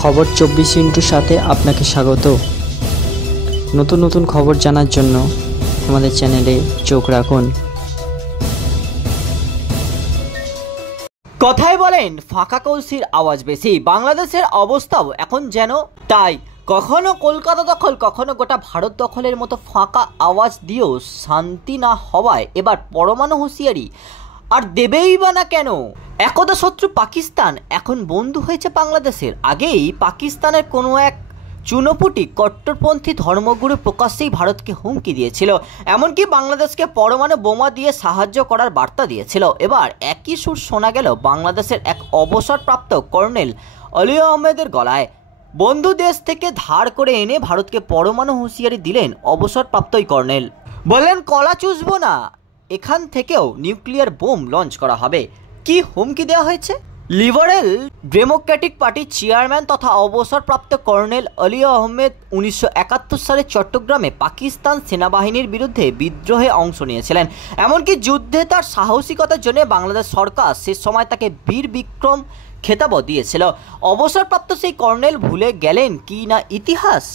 খবর 24 সাথে আপনাকে স্বাগত। নতুন নতুন খবর জানার জন্য আমাদের চ্যানেলে চোখ রাখুন। কথায় বলেন ফাঁকা কলসির আওয়াজ বেশি। বাংলাদেশের অবস্থাও এখন যেন তাই। কখনো কলকাতা দখল, কখনো গোটা ভারত দখলের মতো ফাঁকা আওয়াজ দিয়েও শান্তি না হওয়ায় এবার পরমাণু হুঁশিয়ারি আর দেবেই বা না কেন। একদা শত্রু পাকিস্তান, এখন বন্ধু হয়েছে বাংলাদেশের। আগেই পাকিস্তানের কোনো এক চুনোপুটি কট্টরপন্থী ধর্মগুরু প্রকাশ্যেই ভারতকে হুমকি দিয়েছিল, এমনকি বাংলাদেশকে পরমাণু বোমা দিয়ে সাহায্য করার বার্তা দিয়েছিল। এবার একই সুর শোনা গেল বাংলাদেশের এক অবসরপ্রাপ্ত কর্নেল অলি আহমেদের গলায়। বন্ধু দেশ থেকে ধার করে এনে ভারতকে পরমাণু হুঁশিয়ারি দিলেন অবসরপ্রাপ্ত এই কর্নেল। বললেন, কলা চুষবো না, এখান থেকেও নিউক্লিয়ার বোম লঞ্চ করা হবে। কি হুমকি দেওয়া হয়েছে? লিবারেল ডেমোক্রেটিক পার্টির চেয়ারম্যান তথা অবসরপ্রাপ্ত কর্নেল অলি আহমেদ 1971 সালে চট্টগ্রামে পাকিস্তান সেনাবাহিনীর বিরুদ্ধে বিদ্রোহে অংশ নিয়েছিলেন। এমনকি যুদ্ধে তার সাহসিকতার জন্য বাংলাদেশ সরকার সে সময় তাকে বীর বিক্রম খেতাবও দিয়েছিল। অবসরপ্রাপ্ত সেই কর্নেল ভুলে গেলেন কি না ইতিহাস?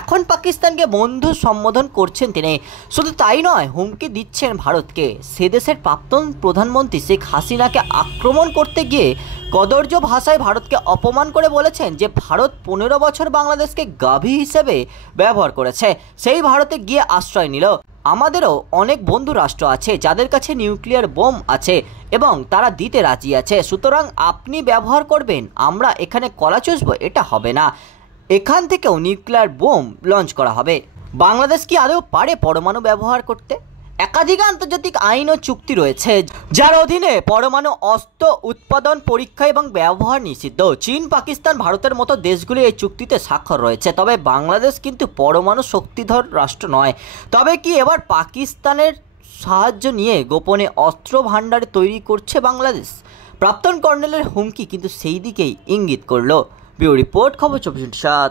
এখন পাকিস্তানকে বন্ধু সম্বোধন করছেন তিনি। শুধু তাই নয়, হুমকি দিচ্ছেন ভারতকে। সে দেশের প্রাক্তন প্রধানমন্ত্রী শেখ হাসিনাকে আক্রমণ করতে গিয়ে কদর্য ভাষায় ভারতকে অপমান করে বলেছেন যে ভারত 15 বছর বাংলাদেশকে গাভী হিসেবে ব্যবহার করেছে, সেই ভারতে গিয়ে আশ্রয় নিল। আমাদেরও অনেক বন্ধু রাষ্ট্র আছে যাদের কাছে নিউক্লিয়ার বোম আছে এবং তারা দিতে রাজি আছে, সুতরাং আপনি ব্যবহার করবেন, আমরা এখানে কলা চুষবো, এটা হবে না। এখান থেকেও নিউক্লিয়ার বোম লঞ্চ করা হবে। বাংলাদেশ কি আদৌ পারে পরমাণু ব্যবহার করতে? একাধিক আন্তর্জাতিক আইন ও চুক্তি রয়েছে যার অধীনে পরমাণু অস্ত্র উৎপাদন, পরীক্ষা এবং ব্যবহার নিষিদ্ধ। চীন, পাকিস্তান, ভারতের মতো দেশগুলি এই চুক্তিতে স্বাক্ষর রয়েছে। তবে বাংলাদেশ কিন্তু পরমাণু শক্তিধর রাষ্ট্র নয়। তবে কি এবার পাকিস্তানের সাহায্য নিয়ে গোপনে অস্ত্র ভাণ্ডার তৈরি করছে বাংলাদেশ? প্রাক্তন কর্নেলের হুমকি কিন্তু সেই দিকেই ইঙ্গিত করলো। ব্যুরো রিপোর্ট, খবর 24/7।